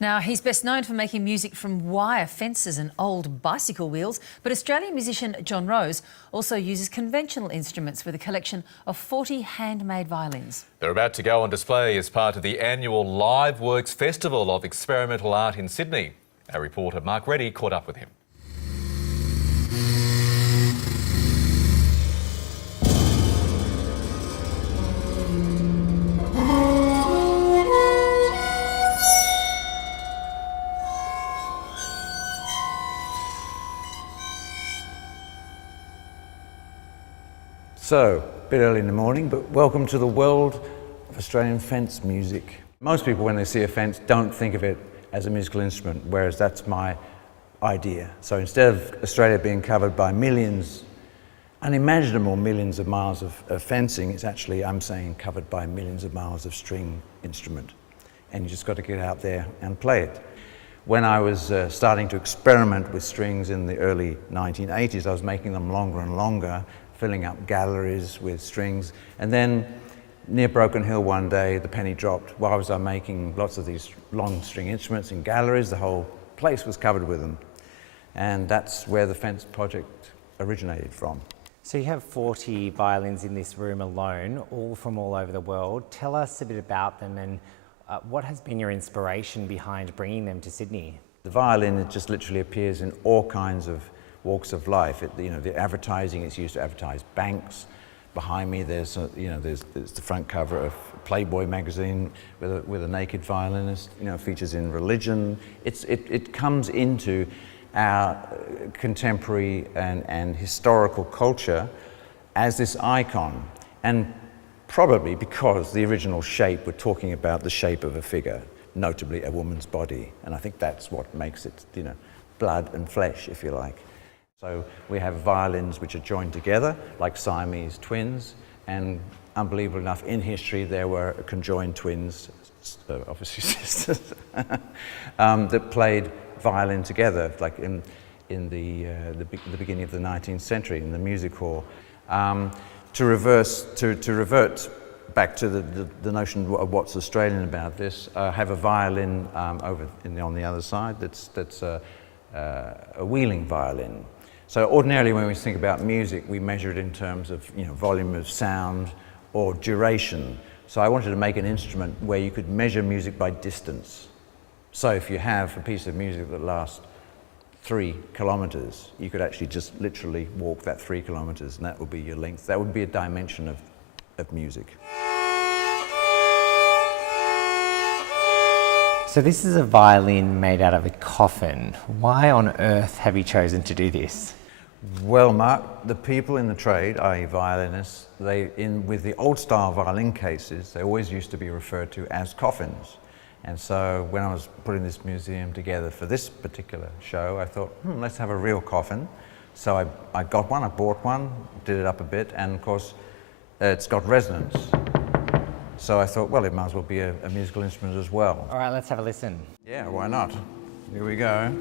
Now, he's best known for making music from wire fences and old bicycle wheels, but Australian musician Jon Rose also uses conventional instruments with a collection of 40 handmade violins. They're about to go on display as part of the annual Liveworks Festival of Experimental Art in Sydney. Our reporter Mark Reddie caught up with him. So, a bit early in the morning, but welcome to the world of Australian fence music. Most people, when they see a fence, don't think of it as a musical instrument, whereas that's my idea. So instead of Australia being covered by millions, unimaginable millions of miles of fencing, it's actually, I'm saying, covered by millions of miles of string instrument. And you just got to get out there and play it. When I was starting to experiment with strings in the early 1980s, I was making them longer and longer, filling up galleries with strings. And then near Broken Hill one day, the penny dropped. While I was making lots of these long string instruments in galleries, the whole place was covered with them. And that's where the fence project originated from. So you have 40 violins in this room alone, all from all over the world. Tell us a bit about them and what has been your inspiration behind bringing them to Sydney? The violin, it just literally appears in all kinds of walks of life. The advertising, it's used to advertise banks. Behind me, there's the front cover of Playboy magazine with a naked violinist. Features in religion. It comes into our contemporary and historical culture as this icon, and probably because the original shape, we're talking about the shape of a figure, notably a woman's body, and I think that's what makes it, blood and flesh, if you like. So we have violins which are joined together like Siamese twins, and unbelievably enough, in history there were conjoined twins, obviously sisters, that played violin together, like in the beginning of the 19th century in the music hall. To revert back to the notion of what's Australian about this, I have a violin over on the other side that's a wheeling violin. So ordinarily when we think about music, we measure it in terms of volume of sound or duration. So I wanted to make an instrument where you could measure music by distance. So if you have a piece of music that lasts 3 kilometres, you could actually just literally walk that 3 kilometres, and that would be your length. That would be a dimension of music. So this is a violin made out of a coffin. Why on earth have you chosen to do this? Well, Mark, the people in the trade, i.e. violinists, with the old style violin cases, they always used to be referred to as coffins. And so when I was putting this museum together for this particular show, I thought, let's have a real coffin. So I got one, I bought one, did it up a bit, and of course it's got resonance. So I thought, well, it might as well be a musical instrument as well. All right, let's have a listen. Yeah, why not? Here we go.